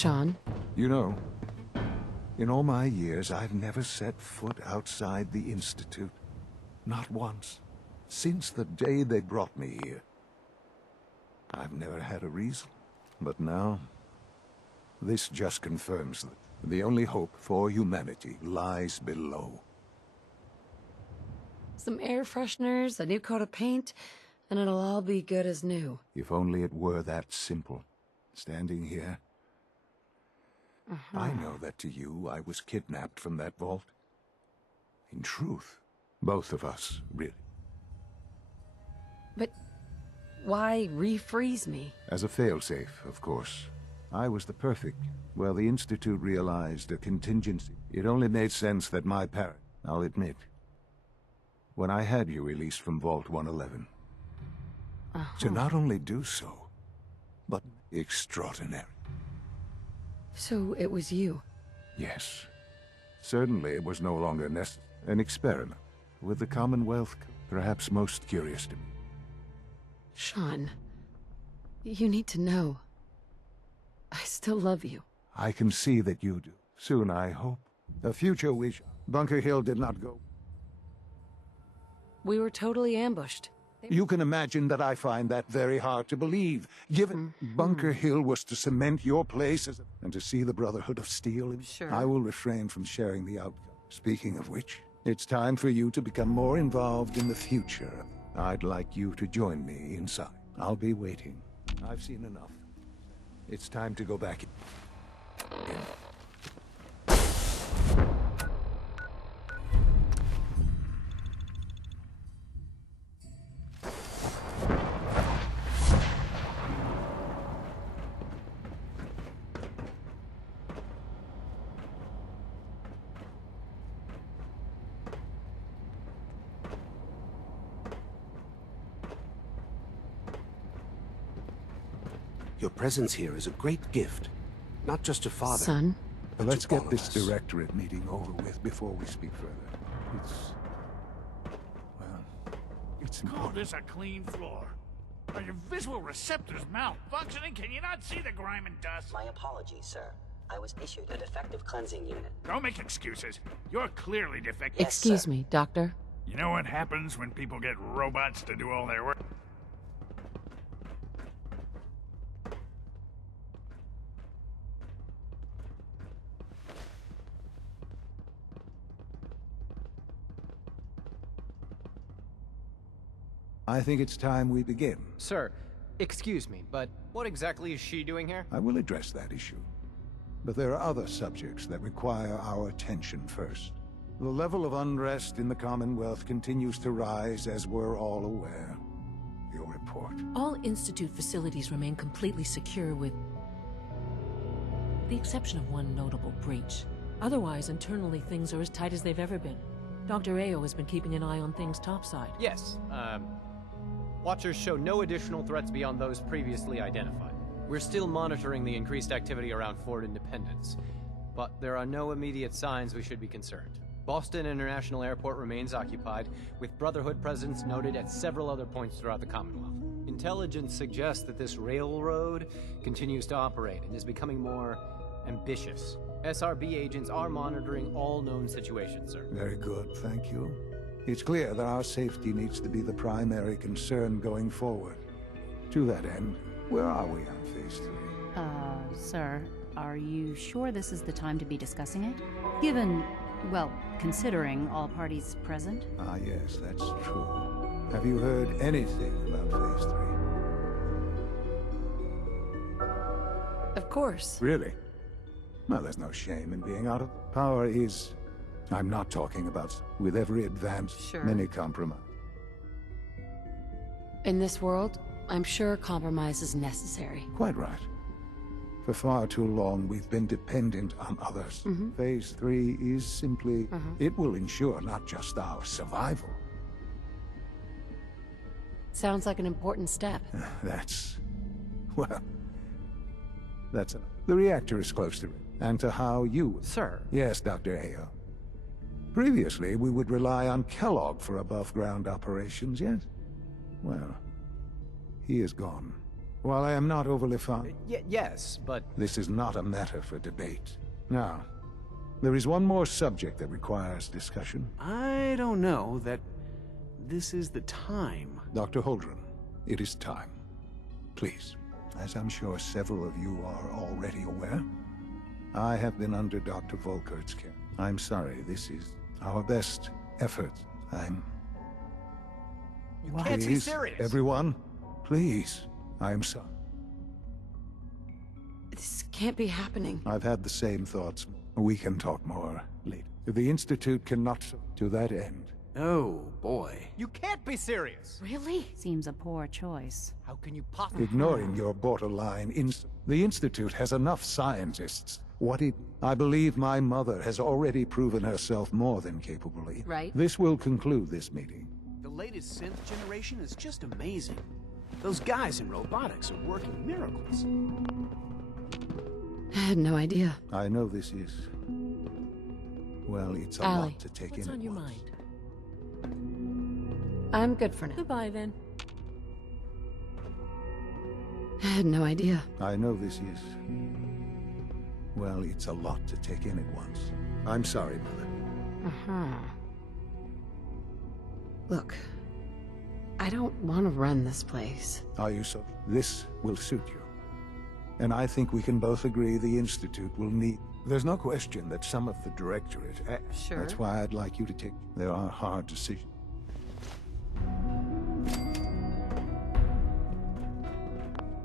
Sean? You know, in all my years, I've never set foot outside the Institute. Not once. Since the day they brought me here. I've never had a reason. But now, this just confirms that the only hope for humanity lies below. Some air fresheners, a new coat of paint, and it'll all be good as new. If only it were that simple. Standing here, I know that to you, I was kidnapped from that vault. In truth, both of us, really. But why refreeze me? As a failsafe, of course. I was the perfect. Well, the Institute realized a contingency. It only made sense that my parent, I'll admit, when I had you released from Vault 111, to not only do so, but extraordinary. So it was you? Yes. Certainly it was no longer an experiment, with the Commonwealth perhaps most curious to me. Sean, you need to know. I still love you. I can see that you do. Soon, I hope. A future wish. Bunker Hill did not go. We were totally ambushed. You can imagine that I find that very hard to believe, given Bunker Hill was to cement your place as and to see the Brotherhood of Steel. Sure. I will refrain from sharing the outcome. Speaking of which, it's time for you to become more involved in the future. I'd like you to join me inside. I'll be waiting. I've seen enough. It's time to go back in. Your presence here is a great gift. Not just to Father. Son? but Let's to all get of this us. directorate meeting over with before we speak further. It's Call important. this a clean floor. Are your visual receptors malfunctioning? Can you not see the grime and dust? My apologies, sir. I was issued a defective cleansing unit. Don't make excuses. You're clearly defective. Yes, Excuse sir. me, Doctor. You know what happens when people get robots to do all their work? I think it's time we begin. Sir, excuse me, but what exactly is she doing here? I will address that issue. But there are other subjects that require our attention first. The level of unrest in the Commonwealth continues to rise, as we're all aware. Your report. All Institute facilities remain completely secure with the exception of one notable breach. Otherwise, internally things are as tight as they've ever been. Dr. Ayo has been keeping an eye on things topside. Yes, Watchers show no additional threats beyond those previously identified. We're still monitoring the increased activity around Fort Independence, but there are no immediate signs we should be concerned. Boston International Airport remains occupied, with Brotherhood presence noted at several other points throughout the Commonwealth. Intelligence suggests that this railroad continues to operate and is becoming more ambitious. SRB agents are monitoring all known situations, sir. Very good, thank you. It's clear that our safety needs to be the primary concern going forward. To that end, where are we on Phase 3? Sir, are you sure this is the time to be discussing it? Given, well, considering all parties present? Ah, yes, that's true. Have you heard anything about Phase 3? Of course. Really? Well, there's no shame in being out of power is... I'm not talking about with every advance, Sure. many compromise. In this world, I'm sure compromise is necessary. Quite right. For far too long, we've been dependent on others. Phase 3 is simply... It will ensure not just our survival. Sounds like an important step. That's... well... That's... The reactor is close to it. And to how you... Sir. Yes, Dr. Ayo. Previously, we would rely on Kellogg for above-ground operations, yes? Well, he is gone. While I am not overly fond, Yes, but this is not a matter for debate. Now, there is one more subject that requires discussion. I don't know that this is the time. Dr. Holdren, it is time. Please, as I'm sure several of you are already aware, I have been under Dr. Volkert's care. I'm sorry, this is our best effort. You can't be Please, serious. everyone, please. I'm sorry. This can't be happening. I've had the same thoughts. We can talk more later. The Institute cannot to that end. Oh, boy. you can't be serious! Really? Seems a poor choice. How can you possibly... Ignoring your borderline, the Institute has enough scientists. I believe my mother has already proven herself more than capable. Right. This will conclude this meeting. The latest synth generation is just amazing. Those guys in robotics are working miracles. I had no idea. I know this is... Well, it's a Allie. lot to take What's in on at your once. mind? I'm good for now. Goodbye, then. I had no idea. I know this is... Well, it's a lot to take in at once. I'm sorry, Mother. Uh-huh. Look, I don't want to run this place. Are you so? This will suit you. And I think we can both agree the Institute will need... There's no question that some of the Directorate... Sure. That's why I'd like you to take... There are hard decisions.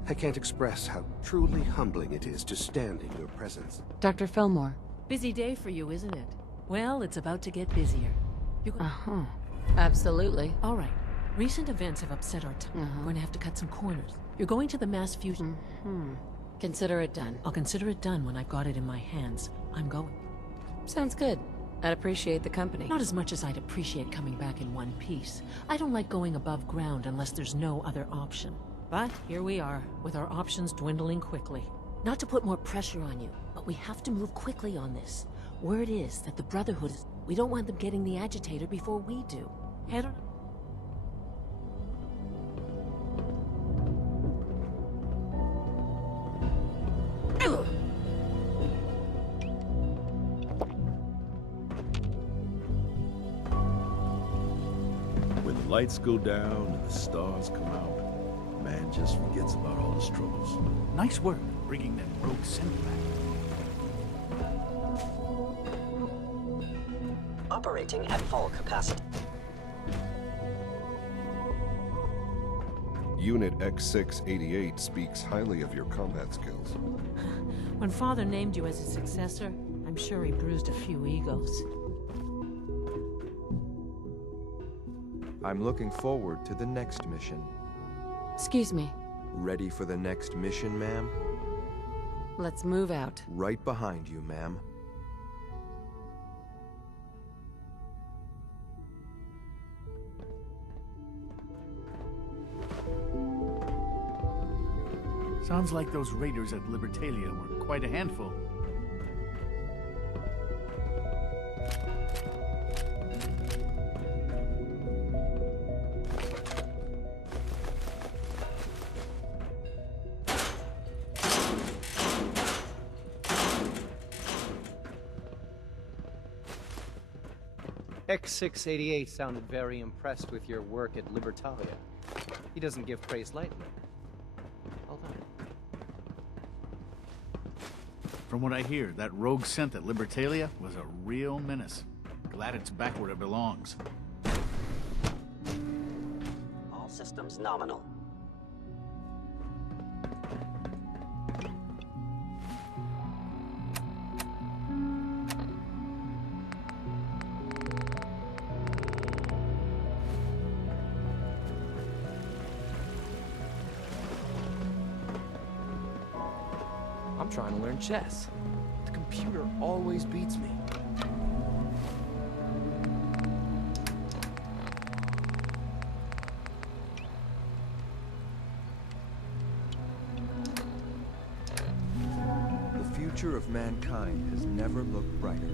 I can't express how truly humbling it is to stand in your presence. Dr. Fillmore. Busy day for you, isn't it? Well, it's about to get busier. You go... Uh-huh. Absolutely. All right. Recent events have upset our time. We're going to have to cut some corners. You're going to the mass fusion. Consider it done. I'll consider it done when I've got it in my hands. I'm going. Sounds good. I'd appreciate the company. Not as much as I'd appreciate coming back in one piece. I don't like going above ground unless there's no other option. But here we are, with our options dwindling quickly. Not to put more pressure on you, but we have to move quickly on this. Word is that the Brotherhood is... We don't want them getting the agitator before we do. Head on... When the lights go down and the stars come out, man just forgets about all his troubles. Nice work bringing that rogue synth back. Operating at full capacity. Unit X688 speaks highly of your combat skills. When Father named you as his successor, I'm sure he bruised a few egos. I'm looking forward to the next mission. Excuse me. Ready for the next mission, ma'am? Let's move out. Right behind you, ma'am. Sounds like those raiders at Libertalia were quite a handful. X688 sounded very impressed with your work at Libertalia. He doesn't give praise lightly. Hold on. From what I hear, that rogue synth at Libertalia was a real menace. Glad it's back where it belongs. All systems nominal. I'm trying to learn chess. The computer always beats me. The future of mankind has never looked brighter.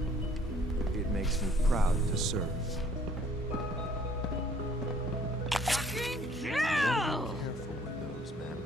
It makes me proud to serve. Fucking Careful with those, man.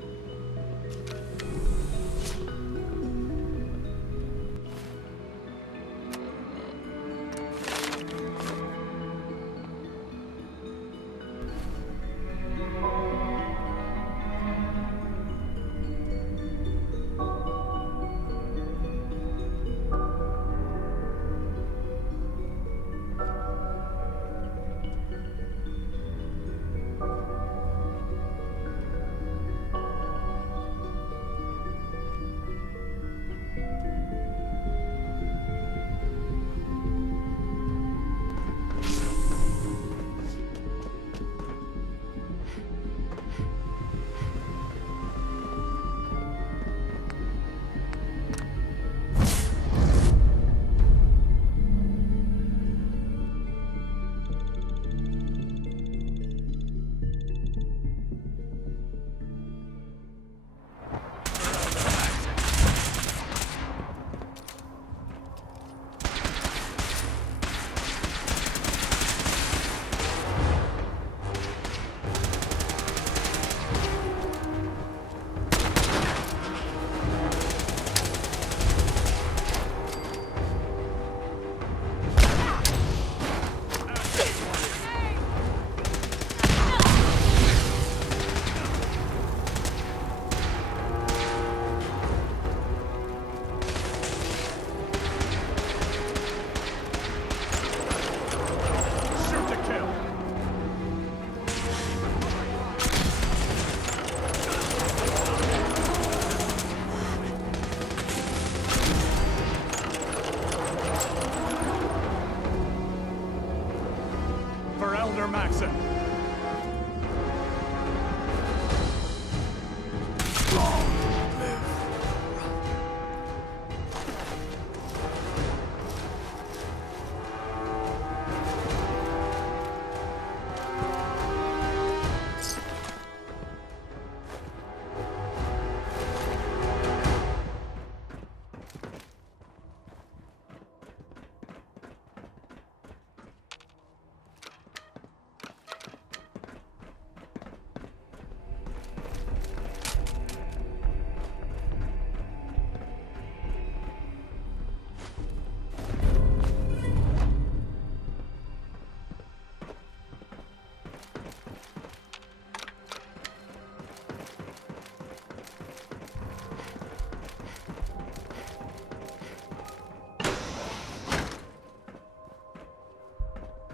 Elder Maxon!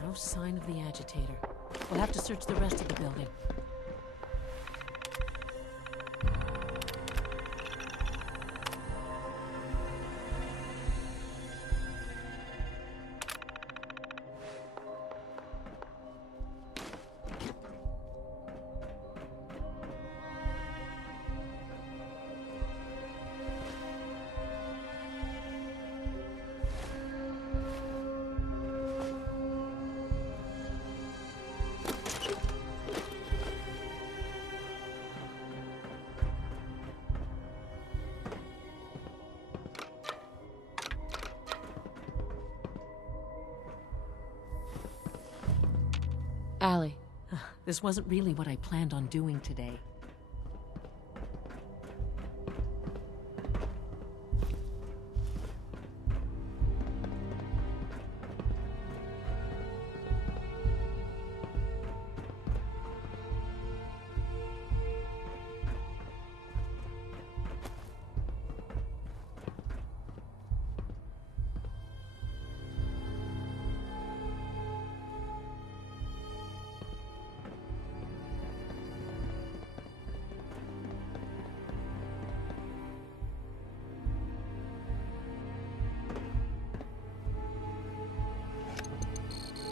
No sign of the agitator. We'll have to search the rest of the building. Allie, this wasn't really what I planned on doing today.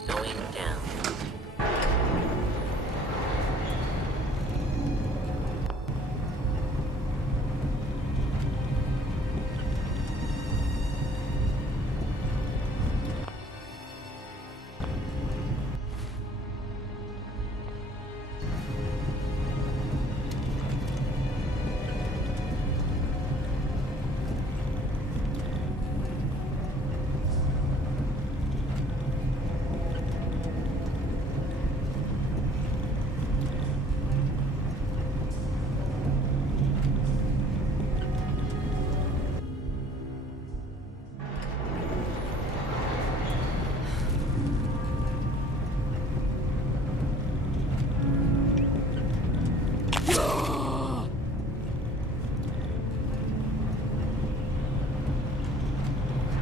Going down.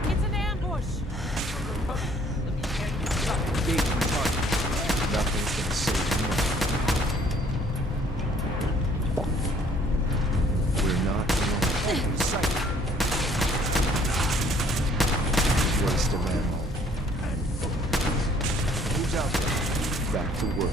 It's an ambush! Nothing's gonna save you. We're not alone. Waste of ammo. Who's out there? Back to work.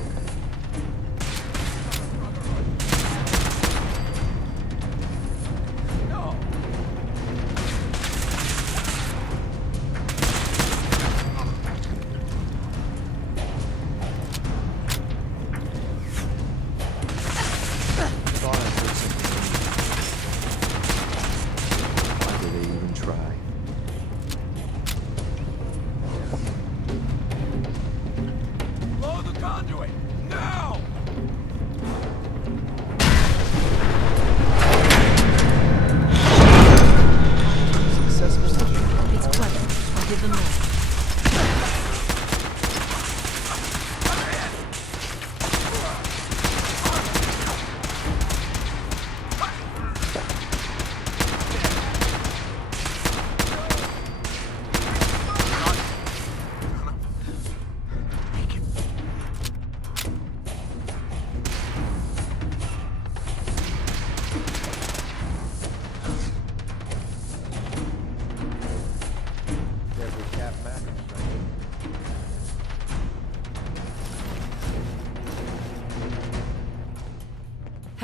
Thought I heard something. Why do they even try? Blow the conduit!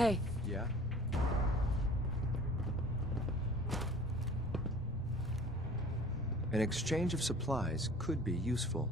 Hey, Yeah? An exchange of supplies could be useful.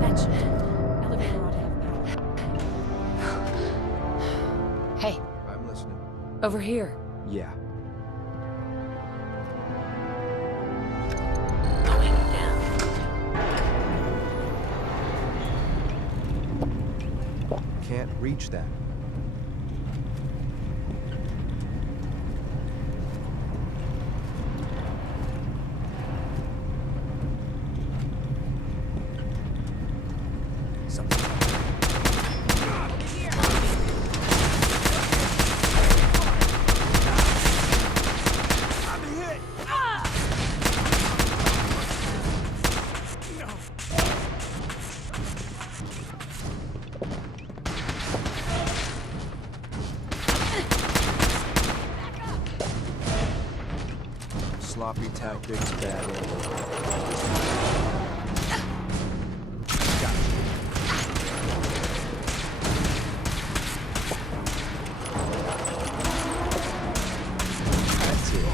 That should do. Elevator ought to have power. hey, I'm listening. over here. Yeah. Going down. Can't reach that. Sloppy tactics, bad aim. That's it.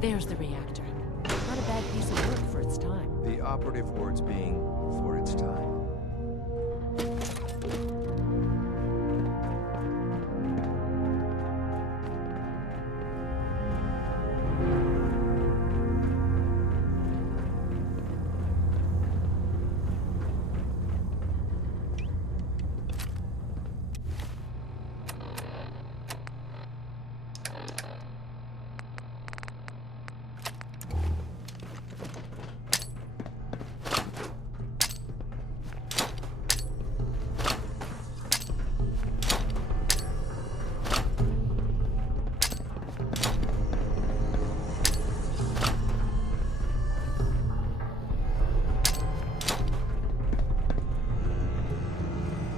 There's the reactor. Not a bad piece of work for its time. The operative words being for its time.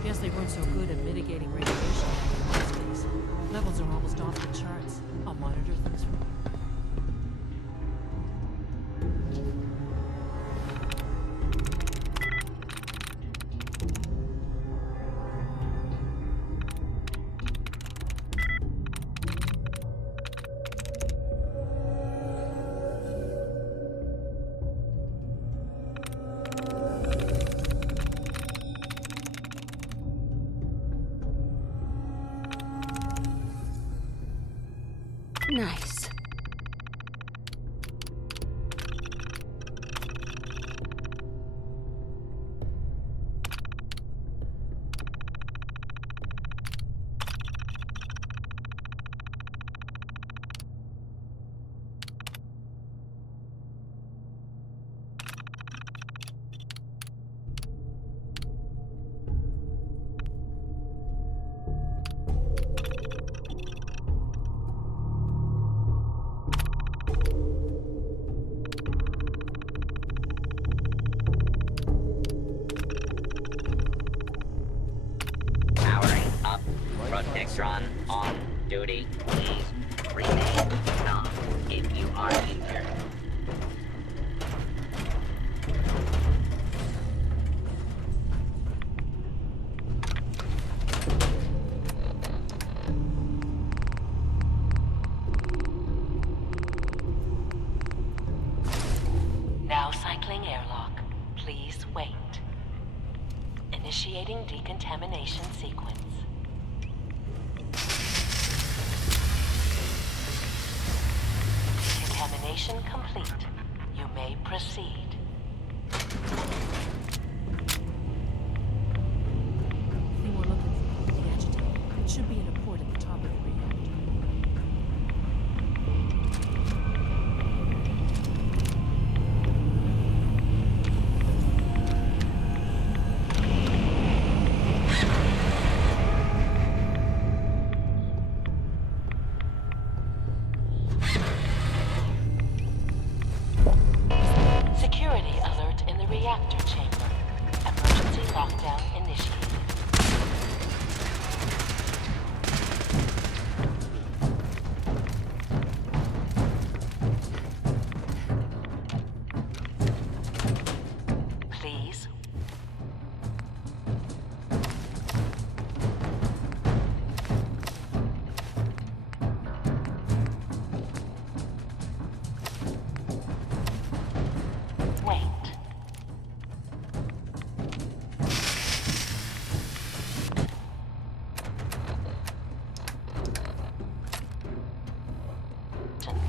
Guess they weren't so good at mitigating radiation in these days. Levels are almost off the charts. I'll monitor things from here. Nice. Electron on duty. Please remain calm if you are injured. Now cycling airlock. Please wait. Initiating decontamination sequence. Decontamination complete. You may proceed. They were looking for the agitator. It should be in a port at the top of the reactor. Security alert in the reactor chamber. Emergency lockdown initiated. Please. Wait.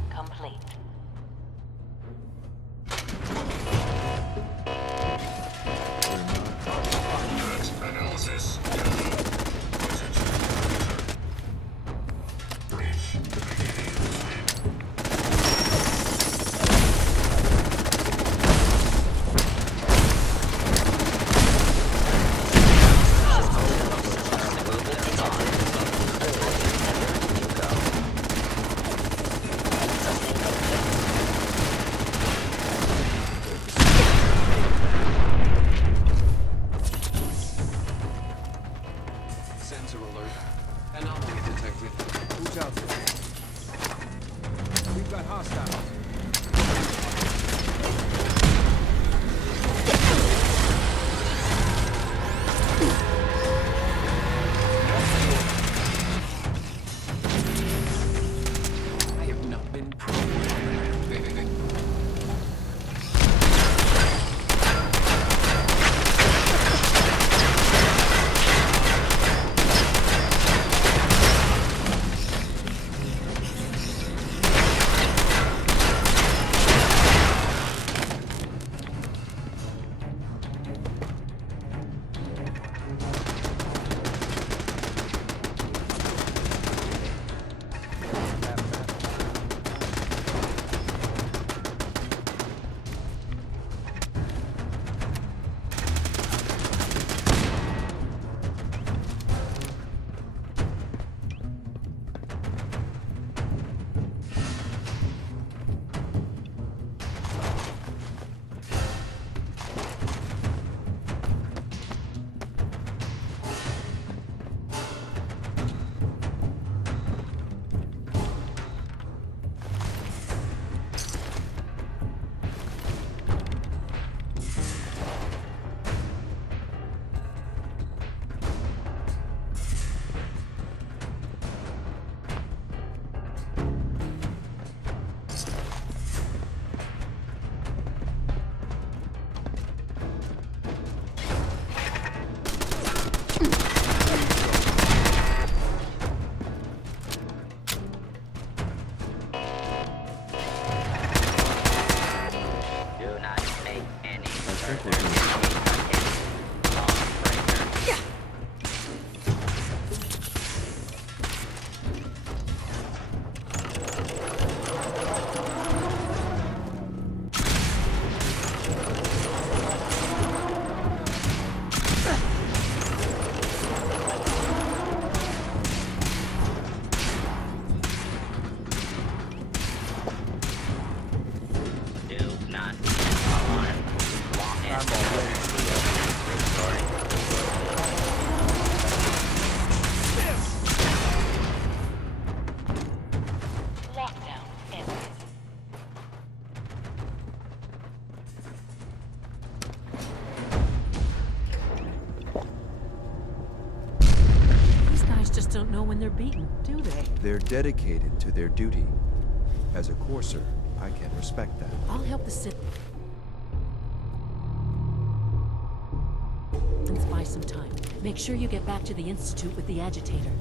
Complete. Sensor alert. Anomaly detected. Who's out there? We've got hostiles. I have not been programmed. Do not alarm. Walk in. know when they're beaten, do they? They're dedicated to their duty. As a courser, I can respect that. I'll help the citizens buy some time. Make sure you get back to the Institute with the agitator.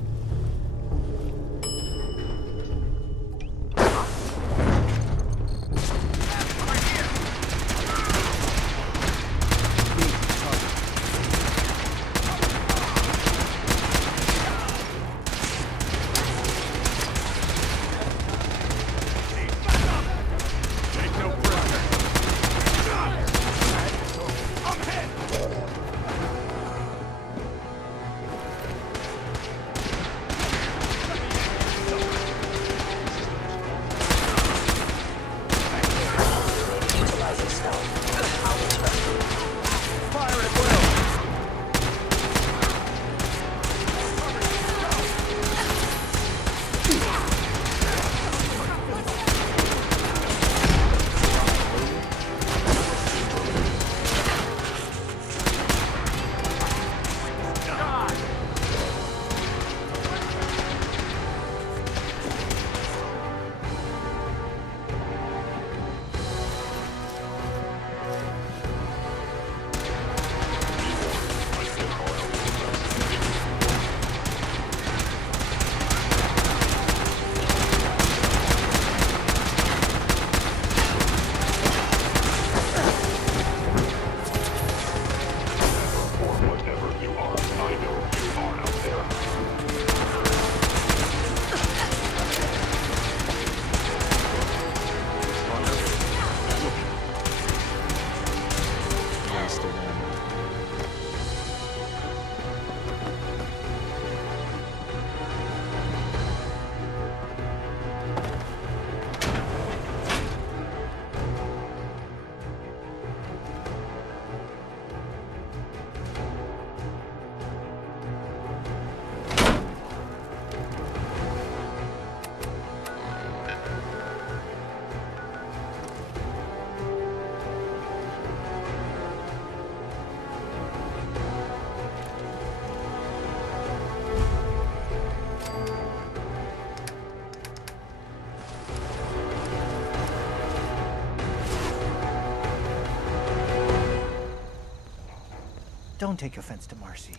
Don't take offense to Marcy.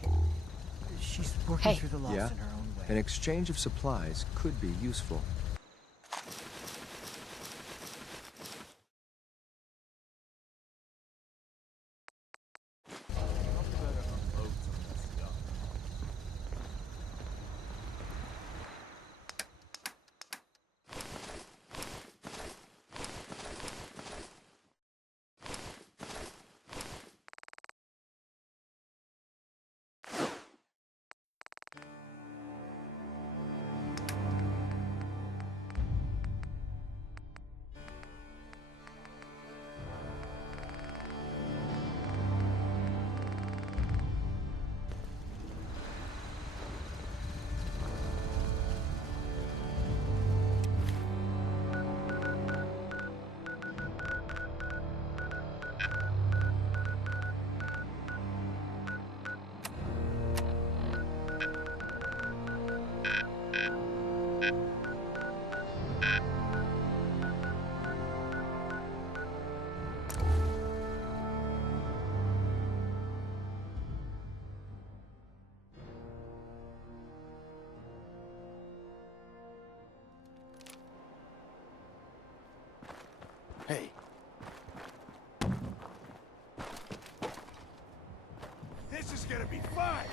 She's working through the loss Yeah? in her own way. An exchange of supplies could be useful. Hey. This is gonna be fun!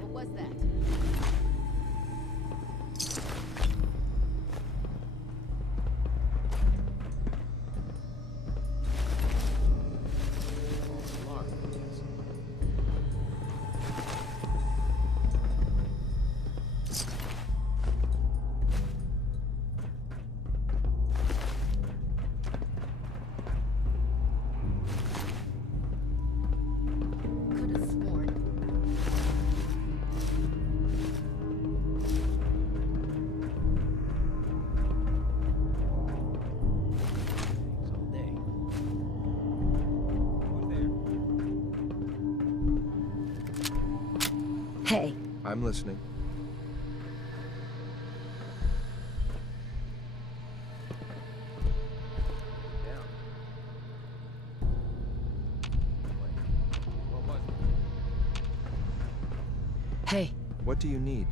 What was that? Hey, I'm listening. hey, What do you need?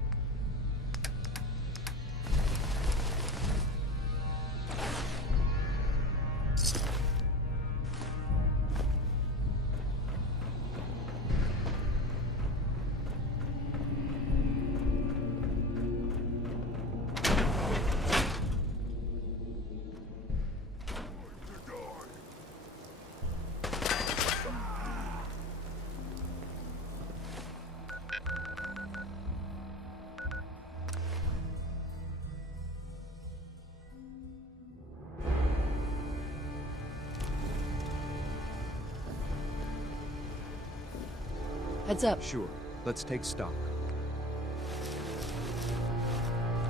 heads up. Sure. Let's take stock.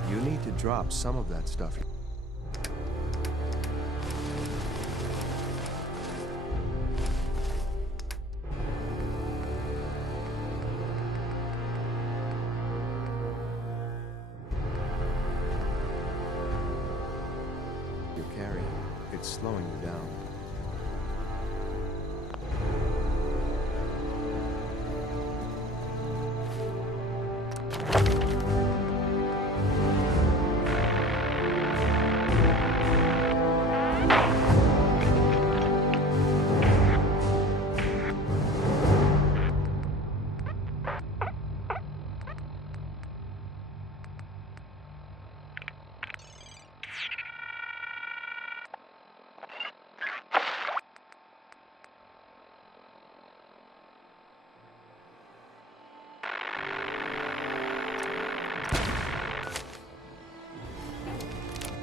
You need to drop some of that stuff. You're carrying. It's slowing you down.